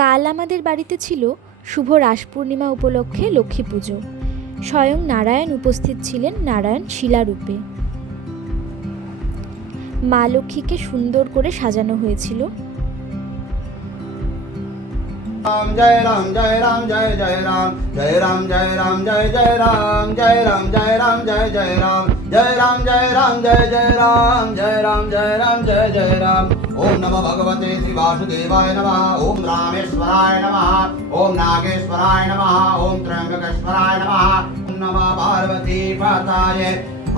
কাল আমাদের বাড়িতে ছিল শুভ রাস পূর্ণিমা উপলক্ষে লক্ষ্মী পুজো। স্বয়ং নারায়ণ উপস্থিত ছিলেন নারায়ণ শিলারূপে। মা লক্ষ্মীকে সুন্দর করে সাজানো হয়েছিল। राम जय राम जय राम जय जय राम जय राम जय राम जय जय राम जय राम जय राम जय जय राम जय राम जय राम जय जय राम जय राम जय राम जय जय राम। ओम नमो भगवते श्री वासुदेवाय नमः। ओम रामेश्वराय नमः। ओम नागेश्वराय नमः। ओम त्र्यंबकेश्वराय नमः। ओम नमः पार्वती पताय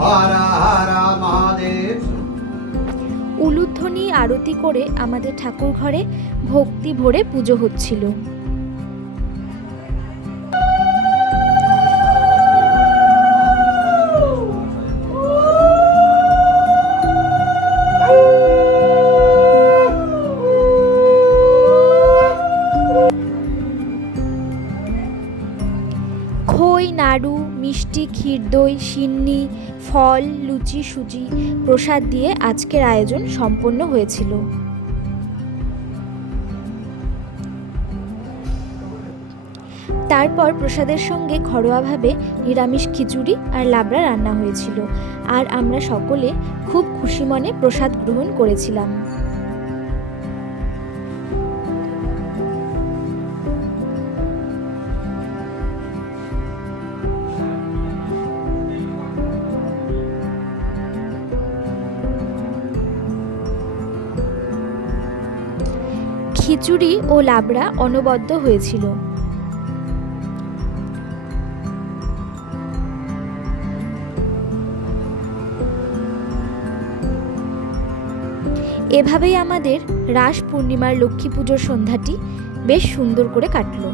हर हर महादेव। উলুধ্বনি আরতি করে আমাদের ঠাকুর ঘরে ভক্তি ভরে পুজো হচ্ছিল। খই, নাড়ু, মিষ্টি, ক্ষীর, দই, সিন্নি, ফল, লুচি, সুজি প্রসাদ দিয়ে আজকের আয়োজন সম্পন্ন হয়েছিল। তারপর প্রসাদের সঙ্গে ঘরোয়াভাবে নিরামিষ খিচুড়ি আর লাবড়া রান্না হয়েছিল, আর আমরা সকলে খুব খুশি মনে প্রসাদ গ্রহণ করেছিলাম। খিচুড়ি ও লাবড়া অনবদ্য হয়েছিল। এভাবেই আমাদের রাস পূর্ণিমার লক্ষ্মী পুজোর সন্ধ্যাটি বেশ সুন্দর করে কাটলো।